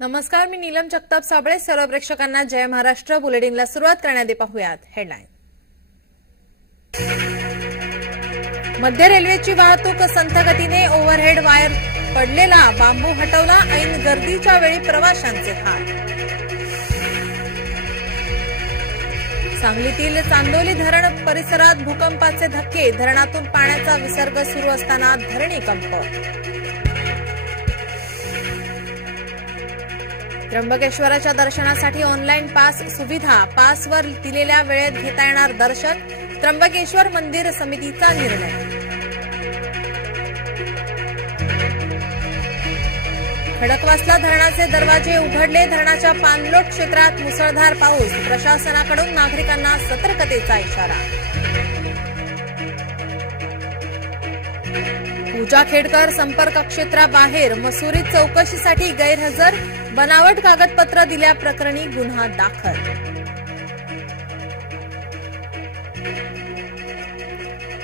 नमस्कार, मी नीलम जगताप साबळे. सर्व प्रेक्षकांना जय महाराष्ट्र बुलेटिनला सुरुवात करण्याआधी पाहूयात हेडलाईन. मध्य रेल्वेची वाहतूक संथ गतीने, ओव्हरहेड वायर पडलेला बांबू हटवला, ऐन गर्दीच्या वेळी प्रवाशांचे हाल. सांगलीतील चांदोली धरण परिसरात भूकंपाचे धक्के, धरणातून पाण्याचा विसर्ग सुरू असताना धरणी कंप. त्र्यंबकेश्वराच्या दर्शनासाठी ऑनलाईन पास सुविधा, पासवर दिलेल्या वेळेत घेता येणार दर्शन, त्र्यंबकेश्वर मंदिर समितीचा निर्णय. खडकवासला धरणाचे दरवाजे उघडले, धरणाच्या पाणलोट क्षेत्रात मुसळधार पाऊस, प्रशासनाकडून नागरिकांना सतर्कतेचा इशारा. पूजा खेडकर संपर्क क्षेत्राबाहेर, मसुरीत चौकशीसाठी गैरहजर, बनावट कागदपत्र दिल्याप्रकरणी गुन्हा दाखल.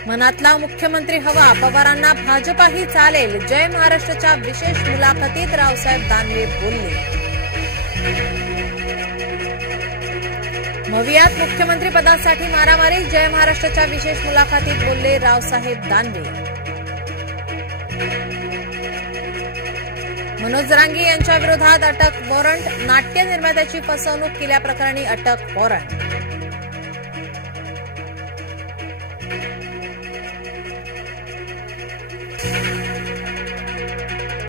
मनातला मुख्यमंत्री हवा, पवारांना भाजपाही चालेल, जय महाराष्ट्राच्या विशेष मुलाखतीत रावसाहेब दानवे बोलले. मवियात मुख्यमंत्री पदासाठी मारामारी, जय महाराष्ट्राच्या विशेष मुलाखतीत बोलले रावसाहेब दानवे. मनोज जरांगे यांच्या विरोधात अटक वॉरंट, नाट्य निर्मात्याची फसवणूक केल्याप्रकरणी अटक वॉरंट.